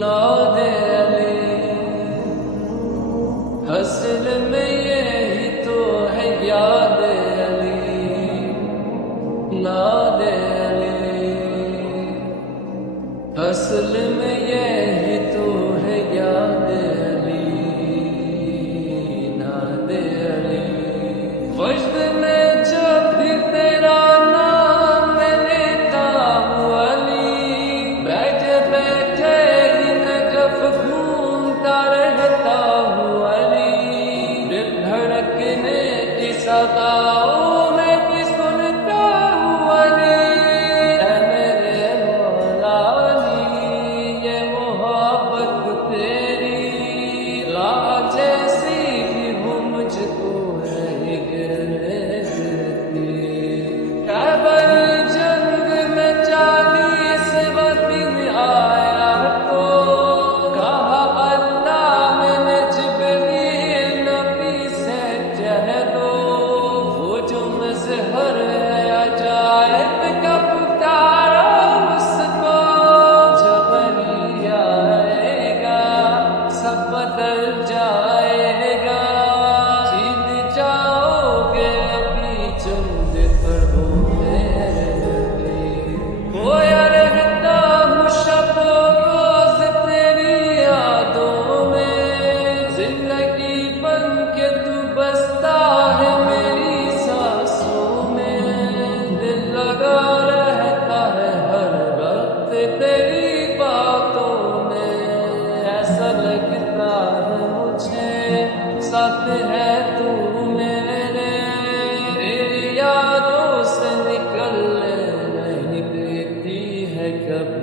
नादे Ali hustle में यही तो है याद अली। नादे अली हसल में यही तो है याद अली। नादे अली वजद में जब भी तेरा नाम मैं लेता हूँ अली। बैठे बैठे ही नजफ घूमता रहता हूँ अली। दिल धड़कने की सदाओं में भी सुनता हूँ अली। ऐ मेरे मौला अली ये मोहब्बत तेरी लाज ऐसी भी हो मुझको है गिरने देती। खैबर जंग में 40वां दिन आया तो कहा अल्लाह ने जिब्रील नबी से कह दो वो जो मज़हर है अजायब का पुकारो उसको। जब अली आएगा सब बदल जाएगा। जीत जाओगे अभी चंद पड़ोगे अली। खोया रहता हूँ शब रोज तेरी यादों में। जिंदगी बन के तू बसता है मेरी सांसों में। दिल लगा रहता है हर वक्त तेरी बातों में। ऐसा लगता है मुझे साथ है तू मेरे। तेरी यादों से निकलने नहीं देती है कभी